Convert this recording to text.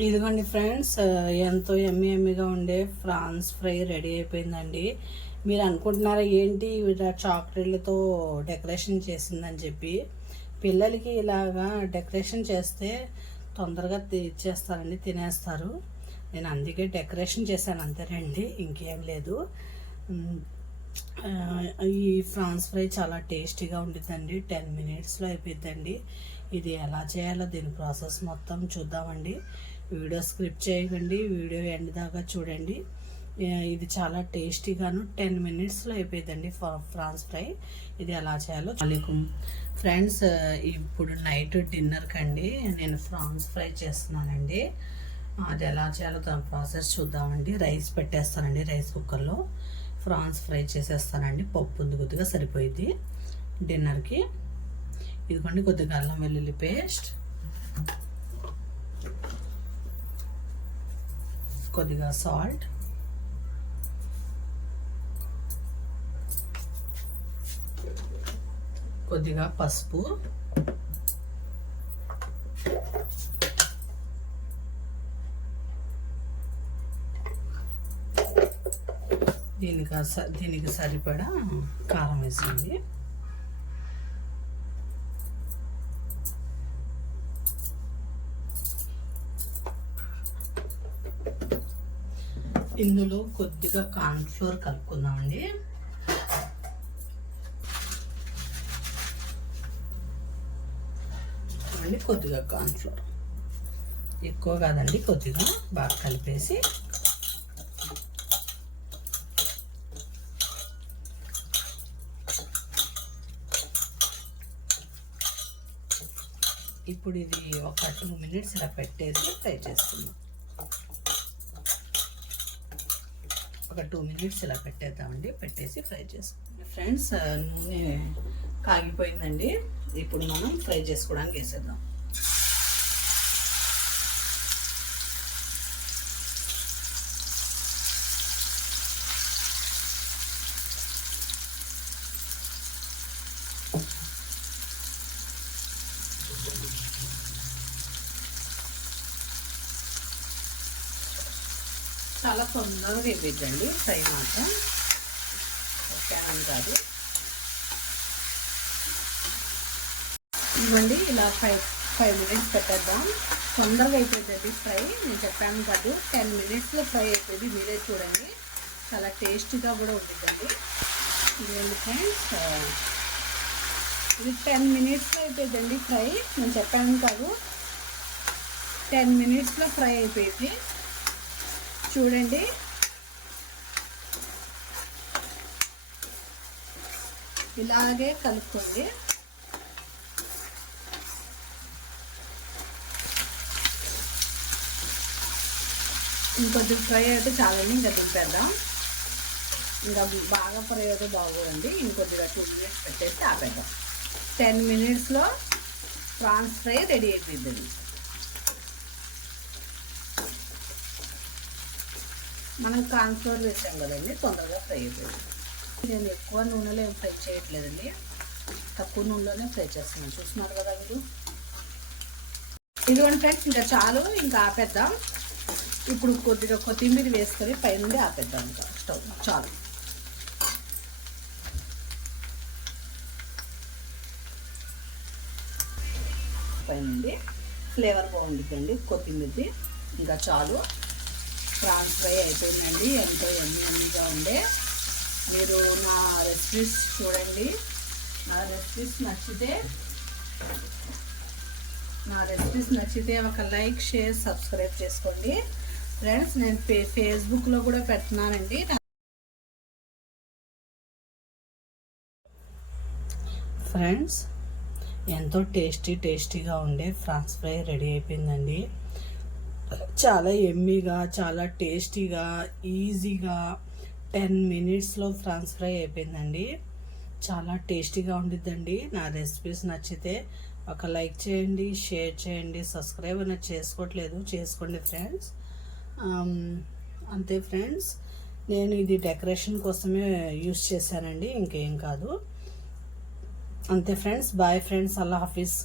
ఇదిగోండి ఫ్రెండ్స్, ఎంతో ఎమ్మిగా ఉండే ఫ్రాన్స్ ఫ్రై రెడీ అయిపోయిందండి. మీరు అనుకుంటున్నారా ఏంటి చాక్లెట్లతో డెకరేషన్ చేసిందని చెప్పి. పిల్లలకి ఇలాగా డెకరేషన్ చేస్తే తొందరగా ఇచ్చేస్తారండి, తినేస్తారు. నేను అందుకే డెకరేషన్ చేశాను అంతేనండి, ఇంకేం లేదు. ఈ ఫ్రాన్స్ ఫ్రై చాలా టేస్టీగా ఉంటుందండి. 10 మినిట్స్లో అయిపోద్దండి. ఇది ఎలా చేయాలో దీని ప్రాసెస్ మొత్తం చూద్దామండి. వీడియో స్క్రిప్ట్ చేయకండి, వీడియో ఎండ్ దాకా చూడండి. ఇది చాలా టేస్టీగాను 10 మినిట్స్లో అయిపోయిందండి ఫ్రాన్స్ ఫ్రై. ఇది ఎలా చేయాలో అలైకుం ఫ్రెండ్స్. ఇప్పుడు నైట్ డిన్నర్కి అండి నేను ఫ్రాన్స్ ఫ్రై చేస్తున్నానండి. అది ఎలా చేయాలో దాని ప్రాసెస్ చూద్దామండి. రైస్ పెట్టేస్తానండి, రైస్ కుక్కర్లో ఫ్రాన్స్ ఫ్రై చేసేస్తానండి. పప్పు ఉంది కొద్దిగా సరిపోయింది డిన్నర్కి. ఇదిగోండి కొద్దిగా అల్లం వెల్లుల్లి పేస్ట్, కొద్దిగా సాల్ట్, కొద్దిగా పసుపు, దీనికి సరిపడా కారం వేసింది. ఇందులో కొద్దిగా కార్న్ఫ్లోర్ కలుపుకుందామండి. కొద్దిగా కార్న్ఫ్లోర్, ఎక్కువ కాదండి, కొద్దిగా బాగా కలిపేసి ఇప్పుడు ఇది ఒక 2 మినిట్స్ ఇలా పెట్టేసి ఫ్రై చేసుకుందాం. ఒక 2 మినిట్స్ ఇలా పెట్టేద్దామండి, పెట్టేసి ఫ్రై చేసుకుందాం. ఫ్రెండ్స్, నూనె కాగిపోయిందండి. ఇప్పుడు మనం ఫ్రై చేసుకోవడానికి వేసేద్దాం. చాలా తొందరగా వేద్దండి ఫ్రై మాత్రం, ఓకే అని కాదు. ఇవ్వండి ఇలా 5 మినిట్స్ పెట్టేద్దాం. తొందరగా అయిపోతుంది ఫ్రై. నేను చెప్పాను కాదు, 10 మినిట్స్లో ఫ్రై అయిపోయింది. మీరే చూడండి, చాలా టేస్టీగా కూడా ఉంటుందండి. ఇదండి ఫ్రెండ్స్, ఇది 10 మినిట్స్లో అయిపోయిందండి ఫ్రై. నేను చెప్పాను కాదు, 10 మినిట్స్లో ఫ్రై అయిపోయింది. చూడండి, ఇలాగే కలుపుకోండి. ఇంకొద్ది ఫ్రై అయితే చాలండి, ఇంకా దింపేద్దాం. ఇంకా బాగా ఫ్రై అయితే బాగోదండి. ఇంకొద్దిగా 2 మినిట్స్ పెట్టేసి ఆపేద్దాం. 10 మినిట్స్లో ప్రాన్స్ ఫ్రై రెడీ అయిపోయిందండి. మనం కార్న్ఫ్లోర్ వేసాం కదండి, తొందరగా ఫ్రై అయిపోయింది. నేను ఎక్కువ నూనెలో ఏం ఫ్రై చేయట్లేదండి, తక్కువ నూనెలోనే ఫ్రై చేస్తున్నాను. చూస్తున్నారు కదా మీరు. ఇదిగోండి ఫ్రెండ్స్, ఇంకా చాలు, ఇంకా ఆపేద్దాం. ఇప్పుడు కొద్దిగా కొత్తిమీర వేసుకొని పైనుండి ఆపేద్దాం. ఇంకా స్టవ్ చాలు. పైనుండి ఫ్లేవర్ బాగుంటుందండి కొత్తిమీరది. ఇంకా చాలు, ప్రాన్స్ ఫ్రై అయిపోయిందండి. ఎంతో ఎమ్మీగా ఉండే. మీరు నా రెసిపీస్ చూడండి. నా రెసిపీస్ నచ్చితే ఒక లైక్, షేర్, సబ్స్క్రైబ్ చేసుకోండి ఫ్రెండ్స్. నేను ఫేస్బుక్లో కూడా పెడుతున్నానండి. ఫ్రెండ్స్, ఎంతో టేస్టీగా ఉండే ఫ్రాన్స్ ఫ్రై రెడీ అయిపోయిందండి. చాలా ఎమ్మీగా, చాలా టేస్టీగా, ఈజీగా 10 మినిట్స్లో ఫ్రాన్స్ ఫ్రై అయిపోయిందండి. చాలా టేస్టీగా ఉండిద్దండి. నా రెసిపీస్ నచ్చితే ఒక లైక్ చేయండి, షేర్ చేయండి, సబ్స్క్రైబ్ అనేది చేసుకోవట్లేదు, చేసుకోండి ఫ్రెండ్స్. అంతే ఫ్రెండ్స్, నేను ఇది డెకరేషన్ కోసమే యూస్ చేశానండి, ఇంకేం కాదు. అంతే ఫ్రెండ్స్, బాయ్ ఫ్రెండ్స్, అల్లా హాఫీజ్.